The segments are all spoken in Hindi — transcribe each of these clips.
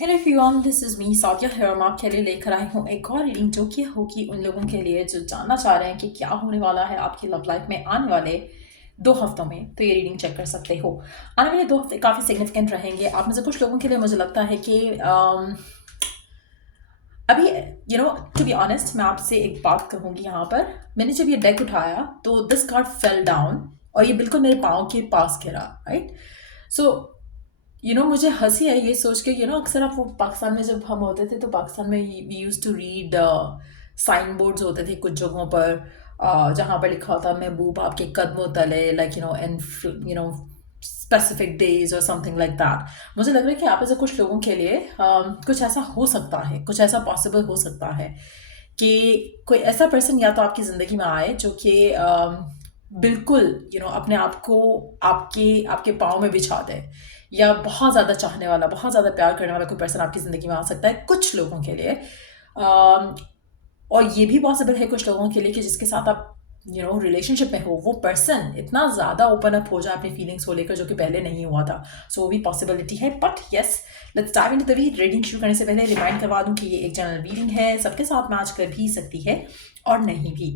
Hello everyone, this is me Sadia है और मैं आपके लिए लेकर आई हूँ एक और रीडिंग जो कि होगी उन लोगों के लिए जो जानना चाह रहे हैं कि क्या होने वाला है आपकी लव लाइफ में आने वाले 2 हफ्तों में। तो ये रीडिंग चेक कर सकते हो। आने वाले 2 हफ्ते काफ़ी सिग्निफिकेंट रहेंगे। आप में से कुछ लोगों के लिए मुझे लगता है कि अभी टू बी ऑनेस्ट मैं आपसे एक बात कहूँगी यहाँ पर। मैंने जब ये डेक उठाया तो दिस कार्ड फेल डाउन और ये बिल्कुल मेरे पाँव के पास गिरा, राइट। सो मुझे हंसी आई ये सोच के, अक्सर आप वो पाकिस्तान में जब हम होते थे तो पाकिस्तान में we use to read sign boards होते थे कुछ जगहों पर, जहाँ पर लिखा होता महबूब आपके कदमों तले, लाइक एंड स्पेसिफिक डेज और समथिंग लाइक दैट। मुझे लग रहा है कि आप ऐसे कुछ लोगों के लिए कुछ ऐसा हो सकता है, कुछ ऐसा पॉसिबल हो सकता है कि कोई ऐसा पर्सन या तो आपकी ज़िंदगी में आए जो कि बिल्कुल अपने आप को आपके आपके पाँव में बिछा दे, या बहुत ज़्यादा चाहने वाला, बहुत ज़्यादा प्यार करने वाला कोई पर्सन आपकी ज़िंदगी में आ सकता है कुछ लोगों के लिए। अम, और ये भी पॉसिबल है कुछ लोगों के लिए कि जिसके साथ आप रिलेशनशिप में हो, वो पर्सन इतना ज़्यादा ओपन अप हो जाए अपनी फीलिंग्स को लेकर जो कि पहले नहीं हुआ था। सो वो भी पॉसिबिलिटी है। But yes, let's dive into the read. Reading शुरू करने से पहले रिमाइंड करवा दूं कि ये एक जनरल रीडिंग है, सबके साथ मैच कर भी सकती है और नहीं भी।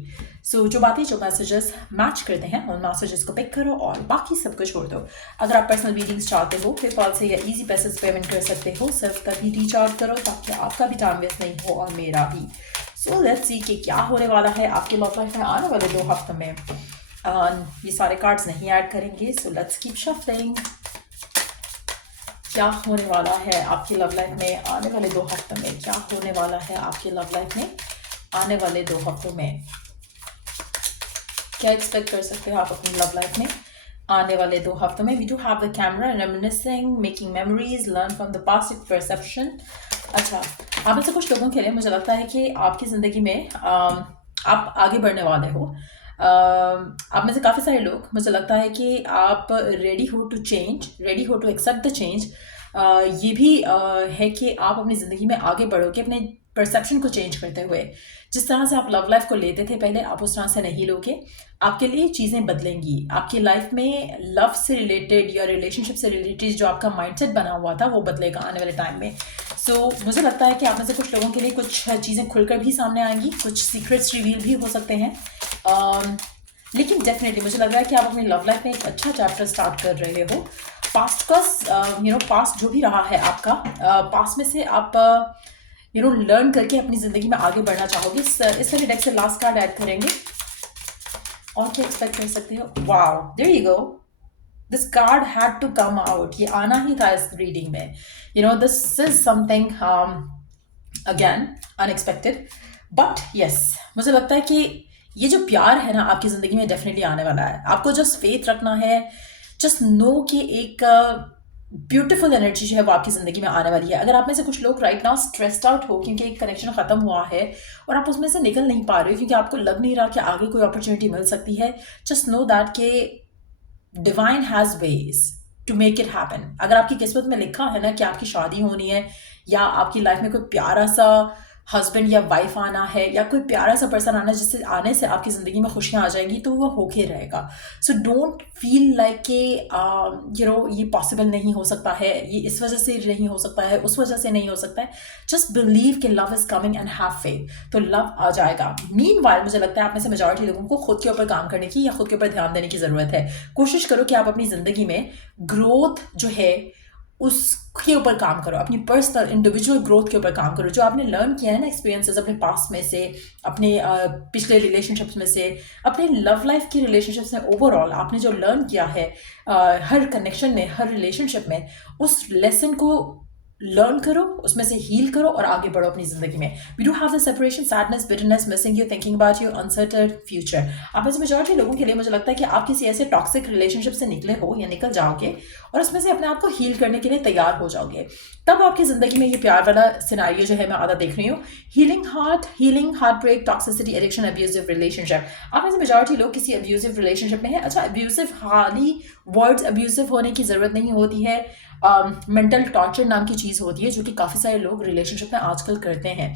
सो जो बातें, जो मैसेजेस मैच करते हैं उन मैसेजेस को पिक करो और बाकी सब कुछ छोड़ दो। अगर आप पर्सनल रीडिंग्स चाहते हो पेपाल से या इजी पैसेज पेमेंट कर सकते हो, सिर्फ तभी रिचार्ज करो ताकि आपका भी टाइम वेस्ट नहीं हो और मेरा भी। सो लेट्स सी कि क्या होने वाला है आपके लव लाइफ में आने वाले 2 हफ्तों में। ये सारे कार्ड्स नहीं ऐड करेंगे, सो लेट्स कीप शफलिंग। क्या होने वाला है आपकी लव लाइफ में आने वाले 2 हफ्तों में? क्या होने वाला है आपकी लव लाइफ में आने वाले 2 हफ्तों में? क्या एक्सपेक्ट कर सकते हो आप अपनी लव लाइफ में आने वाले 2 हफ्तों में? We do have the camera, reminiscing, making memories, learn from the past, perception. अच्छा, आप में से कुछ लोगों के लिए मुझे लगता है कि आपकी ज़िंदगी में आप आगे बढ़ने वाले हो। आप में से काफ़ी सारे लोग, मुझे लगता है कि आप रेडी हो टू चेंज, रेडी हो टू एक्सेप्ट द चेंज। ये भी है कि आप अपनी ज़िंदगी में आगे बढ़ोगे अपने परसेप्शन को चेंज करते हुए। जिस तरह से आप लव लाइफ को लेते थे पहले, आप उस तरह से नहीं लोगे। आपके लिए चीज़ें बदलेंगी। आपकी लाइफ में लव से रिलेटेड या रिलेशनशिप से रिलेटेड जो आपका माइंडसेट बना हुआ था वो बदलेगा आने वाले टाइम में। सो मुझे लगता है कि आप में से कुछ लोगों के लिए कुछ चीज़ें खुलकर भी सामने आएंगी, कुछ सीक्रेट्स रिवील भी हो सकते हैं। लेकिन डेफिनेटली मुझे लग रहा है कि आप अपनी लव लाइफ में एक अच्छा चैप्टर स्टार्ट कर रहे हो। पास्ट का पास्ट जो भी रहा है आपका, पास्ट में से आप लर्न करके अपनी ज़िंदगी में आगे बढ़ना चाहोगे। इस वाले डेक से लास्ट कार्ड ऐड करेंगे और क्या एक्सपेक्ट कर सकते हो। Wow, there you go, this card had to come out. ये आना ही था इस रीडिंग में। This is something again unexpected. But yes, मुझे लगता है कि ये जो प्यार है ना आपकी ज़िंदगी में डेफिनेटली आने वाला है। आपको जस्ट फेथ रखना है, जस्ट नो कि एक ब्यूटीफुल एनर्जी जो है वो आपकी ज़िंदगी में आने वाली है। अगर आप में से कुछ लोग राइट नाउ स्ट्रेस्ड आउट हो क्योंकि एक कनेक्शन ख़त्म हुआ है और आप उसमें से निकल नहीं पा रहे हो क्योंकि आपको लग नहीं रहा कि आगे कोई अपॉर्चुनिटी मिल सकती है, जस्ट नो दैट के divine has ways to make it happen. अगर आपकी किस्मत में लिखा है ना कि आपकी शादी होनी है, या आपकी लाइफ में कोई प्यारा सा हस्बैंड या वाइफ आना है, या कोई प्यारा सा पर्सन आना जिससे आने से आपकी ज़िंदगी में खुशियाँ आ जाएंगी, तो वो होके रहेगा। सो डोंट फील लाइक कि ये पॉसिबल नहीं हो सकता है, ये इस वजह से नहीं हो सकता है, उस वजह से नहीं हो सकता है। जस्ट बिलीव कि love is coming and have faith, तो लव आ जाएगा। मीनवाइल मुझे लगता है आप में से मेजॉरिटी लोगों को खुद के ऊपर काम करने की या खुद के ऊपर ध्यान देने की ज़रूरत है। कोशिश करो कि आप अपनी ज़िंदगी में ग्रोथ जो है उसके ऊपर काम करो, अपनी पर्सनल इंडिविजुअल ग्रोथ के ऊपर काम करो। जो आपने लर्न किया है ना एक्सपीरियंसेस अपने पास्ट में से, अपने पिछले रिलेशनशिप्स में से, अपने लव लाइफ की रिलेशनशिप्स में, ओवरऑल आपने जो लर्न किया है हर कनेक्शन में, हर रिलेशनशिप में, उस लेसन को लर्न करो, उसमें से हील करो और आगे बढ़ो अपनी ज़िंदगी में। We do have the separation, sadness, bitterness, missing you, thinking about you, uncertain future. आप में से मेजॉरिटी लोगों के लिए मुझे लगता है कि आप किसी ऐसे टॉक्सिक रिलेशनशिप से निकले हो या निकल जाओगे और उसमें से अपने आप को हील करने के लिए तैयार हो जाओगे। तब आपकी ज़िंदगी में ये प्यार वाला सिनारियो जो है मैं आधा देख रही हूँ। Healing heartbreak, toxicity, addiction, abusive relationship. आप में से मेजॉरिटी लोग किसी अब्यूजिव रिलेशनशिप में है। अच्छा, अब्यूजिव खाली वर्ड्स अब्यूजिव होने की ज़रूरत नहीं होती है। मेंटल टॉर्चर नाम की चीज़ होती है जो कि काफ़ी सारे लोग रिलेशनशिप में आजकल करते हैं।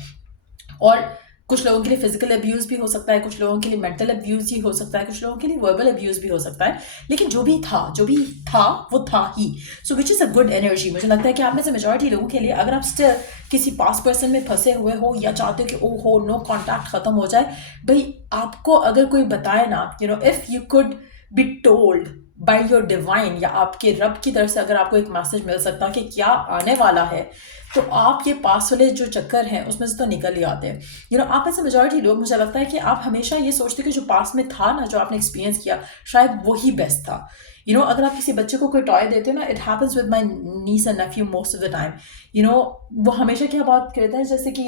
और कुछ लोगों के लिए फिजिकल अब्यूज़ भी हो सकता है, कुछ लोगों के लिए मेंटल अब्यूज़ ही हो सकता है, कुछ लोगों के लिए वर्बल अब्यूज़ भी हो सकता है, लेकिन जो भी था वो था ही। So which is a good energy. मुझे लगता है कि आप में से मेजॉरिटी लोगों के लिए, अगर आप स्टिल किसी पास्ट पर्सन में फंसे हुए हो या चाहते हो कि ओ हो नो कॉन्टैक्ट ख़त्म हो जाए, भाई आपको अगर कोई बताए ना, if you could be told by your divine या आपके रब की तरफ से अगर आपको एक मैसेज मिल सकता कि क्या आने वाला है, तो आप ये पास वाले जो चक्कर हैं उसमें से तो निकल ही आते हैं। आप में से मेजॉरिटी लोग, मुझे लगता है कि आप हमेशा ये सोचते हो कि जो पास में था ना, जो आपने एक्सपीरियंस किया, शायद वही बेस्ट था। अगर आप किसी बच्चे को कोई टॉय देते हो ना, it happens with my niece and nephew most of the time. वो हमेशा क्या बात करते हैं, जैसे कि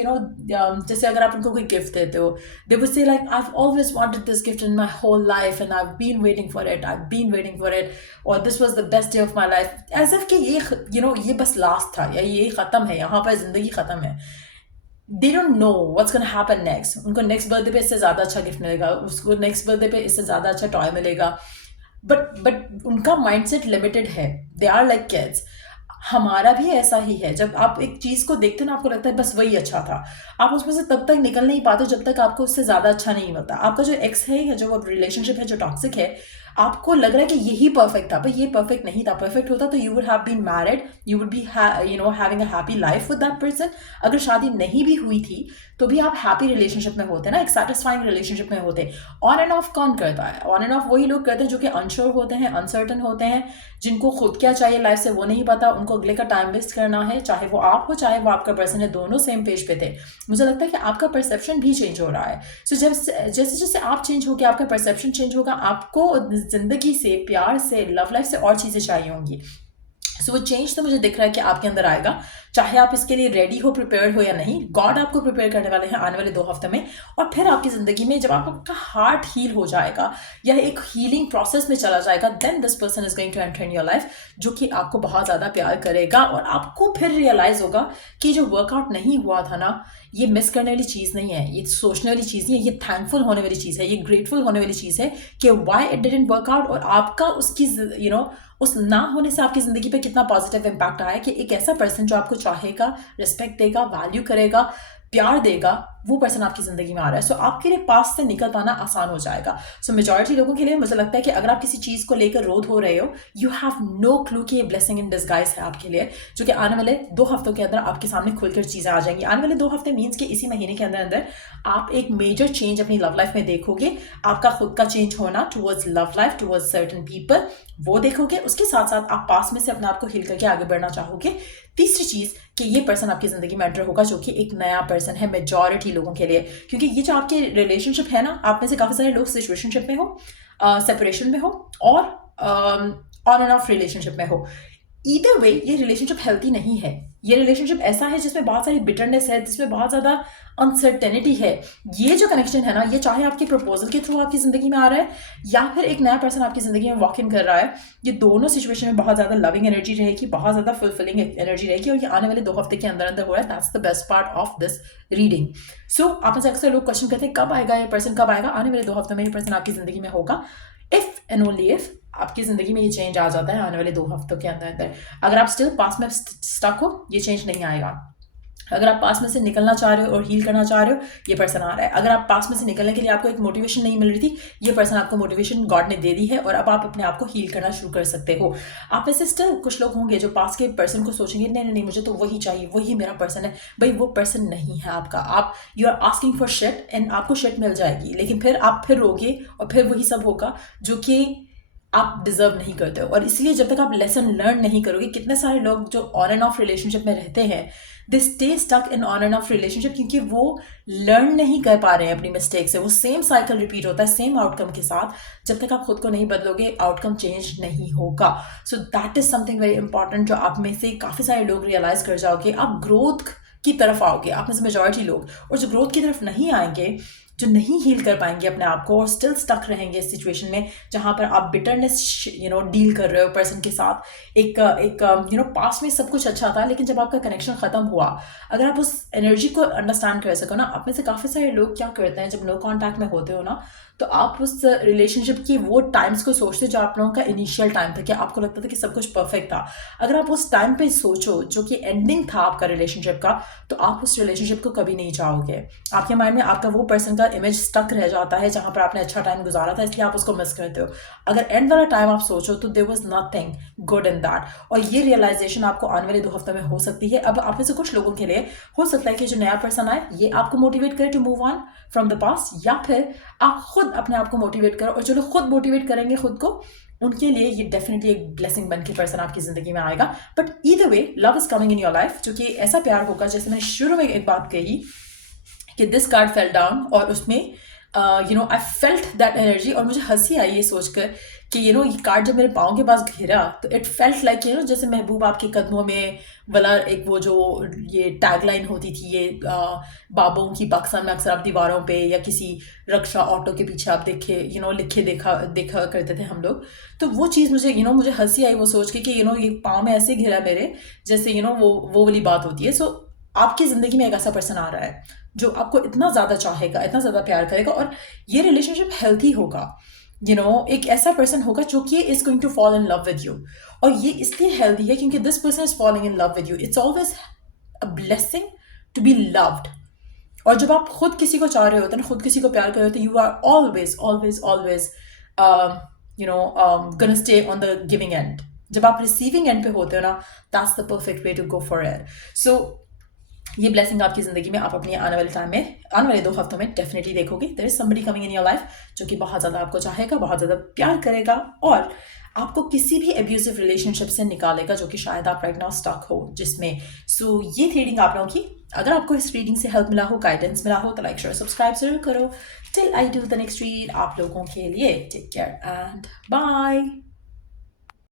जैसे अगर आप उनको कोई गिफ्ट देते हो, they would say like I always wanted this gift in my whole life and I been waiting for it, और this was the best day of my life, as if कि ये बस लास्ट था या ये ख़त्म है, यहाँ पर ज़िंदगी ख़त्म है। They don't know what's gonna happen next. उनको नेक्स्ट बर्थडे पे इससे ज़्यादा अच्छा गिफ्ट मिलेगा, उसको नेक्स्ट बर्थडे पे इससे ज़्यादा अच्छा टॉय मिलेगा, बट उनका माइंडसेट लिमिटेड है। They are like kids. हमारा भी ऐसा ही है। जब आप एक चीज़ को देखते हो ना, आपको लगता है बस वही अच्छा था, आप उसमें से तब तक निकल नहीं पाते जब तक आपको उससे ज़्यादा अच्छा नहीं मिलता। आपका जो एक्स है या जो रिलेशनशिप है जो टॉक्सिक है, आपको लग रहा है कि यही परफेक्ट था, पर ये परफेक्ट नहीं था। परफेक्ट होता तो you would have been married, you would be having a happy life with that person. अगर शादी नहीं भी हुई थी तो भी आप हैप्पी रिलेशनशिप में होते ना, एक सेटिस्फाइंग रिलेशनशिप में होते। ऑन एंड ऑफ कौन करता है? ऑन एंड ऑफ वही लोग करते हैं जो कि अनश्योर होते हैं, अनसर्टन होते हैं, जिनको खुद क्या चाहिए लाइफ से वो नहीं पता, उनको अगले का टाइम वेस्ट करना है, चाहे वो आप हो चाहे वो आपका पर्सन है, दोनों सेम पेज पे थे। मुझे लगता है कि आपका परसेप्शन भी चेंज हो रहा है। सो जैसे जैसे आप चेंज होगे, आपका परसेप्शन चेंज होगा, आपको जिंदगी से, प्यार से, लव लाइफ से और चीज़ें चाहिए होंगी। सो वो चेंज तो मुझे दिख रहा है कि आपके अंदर आएगा, चाहे आप इसके लिए रेडी हो, प्रिपेयर्ड हो या नहीं। गॉड आपको प्रिपेयर करने वाले हैं आने वाले 2 हफ्ते में। और फिर आपकी ज़िंदगी में जब आपका हार्ट हील हो जाएगा या एक हीलिंग प्रोसेस में चला जाएगा, then this person is going to enter in your life, जो कि आपको बहुत ज़्यादा प्यार करेगा। और आपको फिर रियलाइज़ होगा कि जो वर्कआउट नहीं हुआ था ना, ये मिस करने वाली चीज़ नहीं है, ये सोचने वाली चीज़ नहीं है, ये थैंकफुल होने वाली चीज़ है, ये ग्रेटफुल होने वाली चीज़ है कि why it didn't work out. और आपका उसकी उस ना होने से आपकी ज़िंदगी पे कितना पॉजिटिव इम्पैक्ट आया कि एक ऐसा पर्सन जो आपको चाहेगा, रिस्पेक्ट देगा, वैल्यू करेगा, प्यार देगा, वो पर्सन आपकी ज़िंदगी में आ रहा है। सो आपके लिए पास से निकल पाना आसान हो जाएगा। सो मेजॉरिटी लोगों के लिए मुझे लगता है कि अगर आप किसी चीज़ को लेकर रोध हो रहे हो, यू हैव नो क्लू कि ये ब्लेसिंग इन डिस्गाइज है आपके लिए, जो कि आने वाले 2 हफ्तों के अंदर आपके सामने खुलकर चीज़ें आ जाएंगी। आने वाले 2 हफ्ते मीन्स कि इसी महीने के अंदर अंदर आप एक मेजर चेंज अपनी लव लाइफ में देखोगे। आपका खुद का चेंज होना towards love life, towards certain people, वो देखोगे। उसके साथ साथ आप पास में से अपने आप को हील करके आगे बढ़ना चाहोगे। तीसरी चीज़ कि ये पर्सन आपकी ज़िंदगी में एंटर होगा, जो कि एक नया पर्सन है मेजॉरिटी लोगों के लिए, क्योंकि ये जो आपके रिलेशनशिप है ना, आप में से काफ़ी सारे लोग सिचुएशनशिप में हो, सेपरेशन में हो, और ऑन एंड ऑफ रिलेशनशिप में हो। ईदर वे ये रिलेशनशिप हेल्थी नहीं है। ये रिलेशनशिप ऐसा है जिसमें बहुत सारी बिटरनेस है, जिसमें बहुत ज़्यादा अनसर्टेनिटी है। ये जो कनेक्शन है ना, ये चाहे आपके प्रपोजल के थ्रू आपकी ज़िंदगी में आ रहा है या फिर एक नया पर्सन आपकी ज़िंदगी में वॉक इन कर रहा है, ये दोनों सिचुएशन में बहुत ज़्यादा लविंग एनर्जी रहेगी, बहुत ज़्यादा फुलफिलिंग एनर्जी रहेगी, और ये आने वाले 2 हफ्ते के अंदर अंदर हो रहा है। That's the best part of this reading. So आप में से अक्सर लोग क्वेश्चन करते हैं कब आएगा ये पर्सन, कब आएगा? आने वाले 2 हफ्ते में ये पर्सन आपकी ज़िंदगी में होगा। इफ़ एंड ओनली इफ़ आपकी ज़िंदगी में ये चेंज आ जाता है आने वाले 2 हफ्तों के अंदर अंदर। अगर आप स्टिल पास में स्टक हो, ये चेंज नहीं आएगा। अगर आप पास में से निकलना चाह रहे हो और हील करना चाह रहे हो, ये पर्सन आ रहा है। अगर आप पास में से निकलने के लिए आपको एक मोटिवेशन नहीं मिल रही थी, ये पर्सन आपको मोटिवेशन गॉड ने दे दी है, और अब आप अपने आप को हील करना शुरू कर सकते हो। आप में से स्टिल कुछ लोग होंगे जो पास के पर्सन को सोचेंगे नहीं नहीं नहीं, मुझे तो वही चाहिए, वही मेरा पर्सन है। भाई वो पर्सन नहीं है आपका। आप you are asking for shit and आपको शिट मिल जाएगी, लेकिन फिर आप फिर रोगे और फिर वही सब होगा जो कि आप डिजर्व नहीं करते हो। और इसलिए जब तक आप लेसन लर्न नहीं करोगे, कितने सारे लोग जो ऑन एंड ऑफ रिलेशनशिप में रहते हैं, they stay stuck in on and off relationship, क्योंकि वो लर्न नहीं कर पा रहे हैं अपनी मिस्टेक से। वो सेम साइकिल रिपीट होता है सेम आउटकम के साथ। जब तक आप खुद को नहीं बदलोगे, आउटकम चेंज नहीं होगा। So that is something very important, जो आप में से काफ़ी सारे लोग रियलाइज कर जाओगे। आप ग्रोथ की तरफ आओगे, आप में से मेजॉरिटी लोग। और जो ग्रोथ की तरफ नहीं आएंगे, जो नहीं हील कर पाएंगे अपने आप को और स्टिल स्टक रहेंगे इस सिचुएशन में जहाँ पर आप बिटरनेस डील कर रहे हो पर्सन के साथ। एक पास में सब कुछ अच्छा था, लेकिन जब आपका कनेक्शन ख़त्म हुआ, अगर आप उस एनर्जी को अंडरस्टैंड कर सको ना। आप में से काफ़ी सारे लोग क्या करते हैं, जब नो कॉन्टैक्ट में होते हो ना, तो आप उस रिलेशनशिप की वो टाइम्स को सोचते जो आप लोगों का इनिशियल टाइम था कि आपको लगता था कि सब कुछ परफेक्ट था। अगर आप उस टाइम पे सोचो जो कि एंडिंग था आपका रिलेशनशिप का, तो आप उस रिलेशनशिप को कभी नहीं चाहोगे। आपके माइंड में आपका वो पर्सन का इमेज स्टक रह जाता है जहाँ पर आपने अच्छा टाइम गुजारा था, इसलिए आप उसको मिस करते हो। अगर एंड वाला टाइम आप सोचो तो there was nothing good in that. और ये रियलाइजेशन आपको आने वाले 2 हफ्तों में हो सकती है। अब आप में से कुछ लोगों के लिए हो सकता है कि जो नया पर्सन आए ये आपको मोटिवेट करे to move on from the past, या फिर आप खुद अपने आप को मोटिवेट करो। और जो लोग खुद मोटिवेट करेंगे खुद को, उनके लिए ये डेफिनेटली एक ब्लेसिंग बन के पर्सन आपकी जिंदगी में आएगा। But either way love is coming in your life, जो कि ऐसा प्यार होगा, जैसे मैंने शुरू में एक बात कही कि दिस कार्ड फेल डाउन, और उसमें आई फेल्ट दैट एनर्जी। और मुझे हंसी आई ये सोचकर कि ये कार्ड जब मेरे पाँव के पास घिरा तो इट फेल्ट लाइक जैसे महबूब आपके कदमों में वाला एक वो जो ये टैगलाइन होती थी, ये बाबों की पाकिस्तान में अक्सर आप दीवारों पे या किसी रक्षा ऑटो के पीछे आप देखे लिखे देखा करते थे हम लोग। तो वो चीज़ मुझे मुझे हंसी आई वो सोच के कि ये पाँव में ऐसे घिरा मेरे, जैसे वो वाली बात होती है। सो आपकी ज़िंदगी में एक ऐसा पर्सन आ रहा है जो आपको इतना ज़्यादा चाहेगा, इतना ज़्यादा प्यार करेगा, और ये रिलेशनशिप हेल्थी होगा। एक ऐसा पर्सन होगा जो कि is going to fall in love with you. और ये इसलिए हेल्थी है क्योंकि this person is following in love with you. It's always a blessing to be loved. और जब आप खुद किसी को चाह रहे होते हैं ना, खुद किसी को प्यार कर रहे होते हैं, you are always always always gonna stay on the giving end. जब आप रिसीविंग एंड पे होते हो ना, that's the perfect way to go for it. So ये ब्लेसिंग आपकी ज़िंदगी में आप अपनी आने वाले टाइम में, आने वाले 2 हफ्तों में डेफिनेटली देखोगे। There is somebody coming in your life जो कि बहुत ज़्यादा आपको चाहेगा, बहुत ज़्यादा प्यार करेगा, और आपको किसी भी एब्यूजिव रिलेशनशिप से निकालेगा जो कि शायद आप राइट नाउ स्टक हो जिसमें। सो ये थी रीडिंग आप लोगों की। अगर आपको इस रीडिंग से हेल्प मिला हो, गाइडेंस मिला हो, तो लाइक शेयर सब्सक्राइब जरूर करो। Till I do the next read, आप लोगों के लिए टेक केयर एंड बाय।